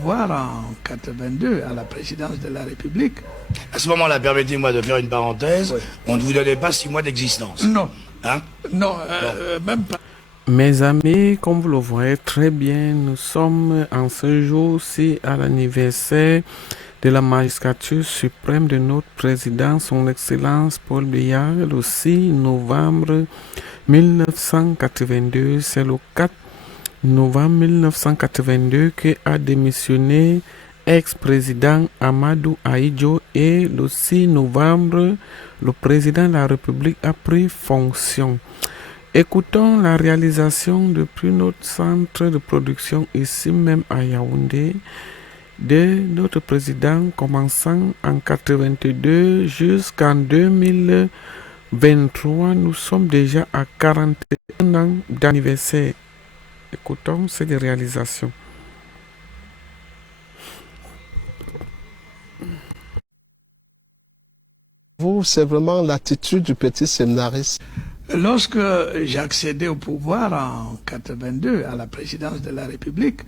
pouvoir en 82 à la présidence de la République. À ce moment-là, permettez-moi de faire une parenthèse, on ne vous donnait pas 6 mois d'existence. Non. Hein? Non, même pas. Mes amis, comme vous le voyez très bien, nous sommes en ce jour-ci à l'anniversaire de la magistrature suprême de notre président, son Excellence Paul Biya, le 6 novembre 1982. C'est le 4 novembre 1982 que a démissionné ex-président Amadou Ahidjo et le 6 novembre, le président de la République a pris fonction. Écoutons la réalisation depuis notre centre de production ici même à Yaoundé de notre président commençant en 82 jusqu'en 2023. Nous sommes déjà à 41 ans d'anniversaire. Écoutons cette réalisation. Vous, c'est vraiment l'attitude du petit séminariste. Lorsque j'ai accédé au pouvoir en 82 à la présidence de la République.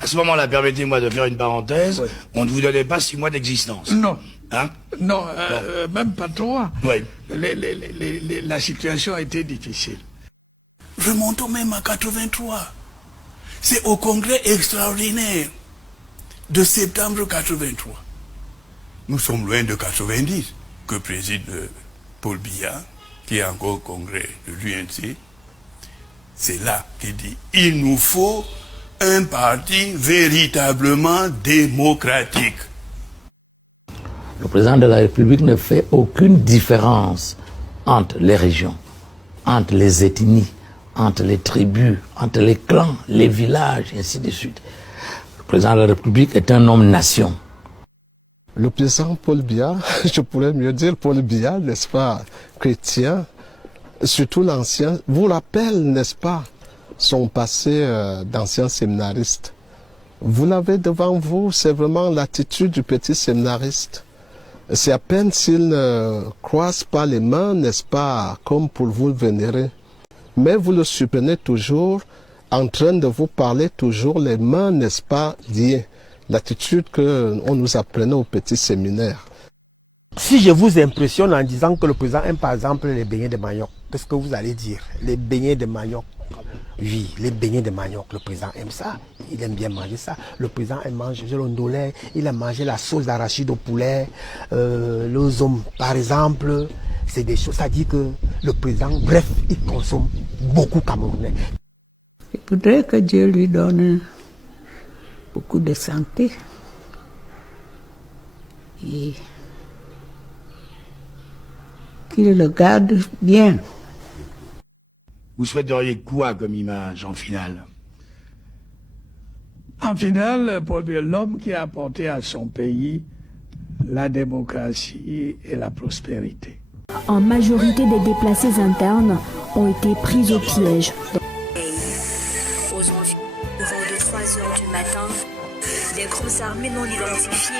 À ce moment-là, permettez-moi de faire une parenthèse, on ne vous donnait pas 6 mois d'existence. Non. Hein? Non, même pas 3. Oui. La situation a été difficile. Remontons même à 83. C'est au congrès extraordinaire de septembre 83. Nous sommes loin de 90 que préside Paul Biya, qui est encore au congrès de l'UNC. C'est là qu'il dit « Il nous faut un parti véritablement démocratique ». Le président de la République ne fait aucune différence entre les régions, entre les ethnies, entre les tribus, entre les clans, les villages, et ainsi de suite. Le président de la République est un homme-nation. Le président Paul Biya, je pourrais mieux dire Paul Biya, n'est-ce pas, chrétien, surtout l'ancien, vous rappelle, n'est-ce pas, son passé d'ancien séminariste. Vous l'avez devant vous, c'est vraiment l'attitude du petit séminariste. C'est à peine s'il ne croise pas les mains, n'est-ce pas, comme pour vous le vénérer. Mais vous le surprenez toujours en train de vous parler toujours les mains, n'est-ce pas, liées. L'attitude qu'on nous apprenait au petit séminaire. Si je vous impressionne en disant que le président aime par exemple les beignets de manioc, qu'est-ce que vous allez dire? Les beignets de manioc. Oui, les beignets de manioc, le président aime ça. Il aime bien manger ça. Le président aime manger le ndolé, il aime manger la sauce d'arachide au poulet, le zom par exemple. C'est des choses, ça dit que le président, bref, il consomme beaucoup camerounais. Je voudrais que Dieu lui donne beaucoup de santé et qu'il le garde bien. Vous souhaiteriez quoi comme image en finale? En finale, Paul Biya, l'homme qui a apporté à son pays la démocratie et la prospérité. En majorité des déplacés internes ont été pris au piège. Aux environs de 3 heures du matin, des groupes armés non identifiés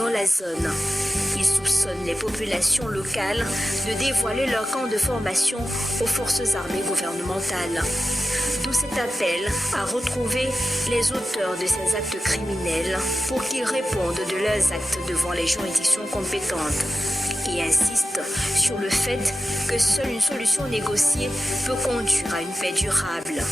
dans la zone. Ils soupçonnent les populations locales de dévoiler leur camp de formation aux forces armées gouvernementales. D'où cet appel à retrouver les auteurs de ces actes criminels pour qu'ils répondent de leurs actes devant les juridictions compétentes et insiste sur le fait que seule une solution négociée peut conduire à une paix durable.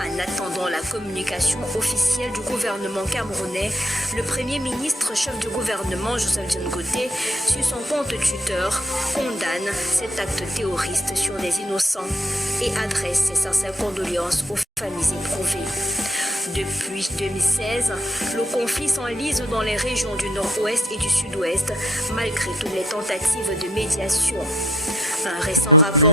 En attendant la communication officielle du gouvernement camerounais, le Premier ministre, chef du gouvernement, Joseph Dion Goté, sur son compte Twitter, condamne cet acte terroriste sur des innocents et adresse ses sincères condoléances aux familles éprouvées. Depuis 2016, le conflit s'enlise dans les régions du nord-ouest et du sud-ouest, malgré toutes les tentatives de médiation. Un récent rapport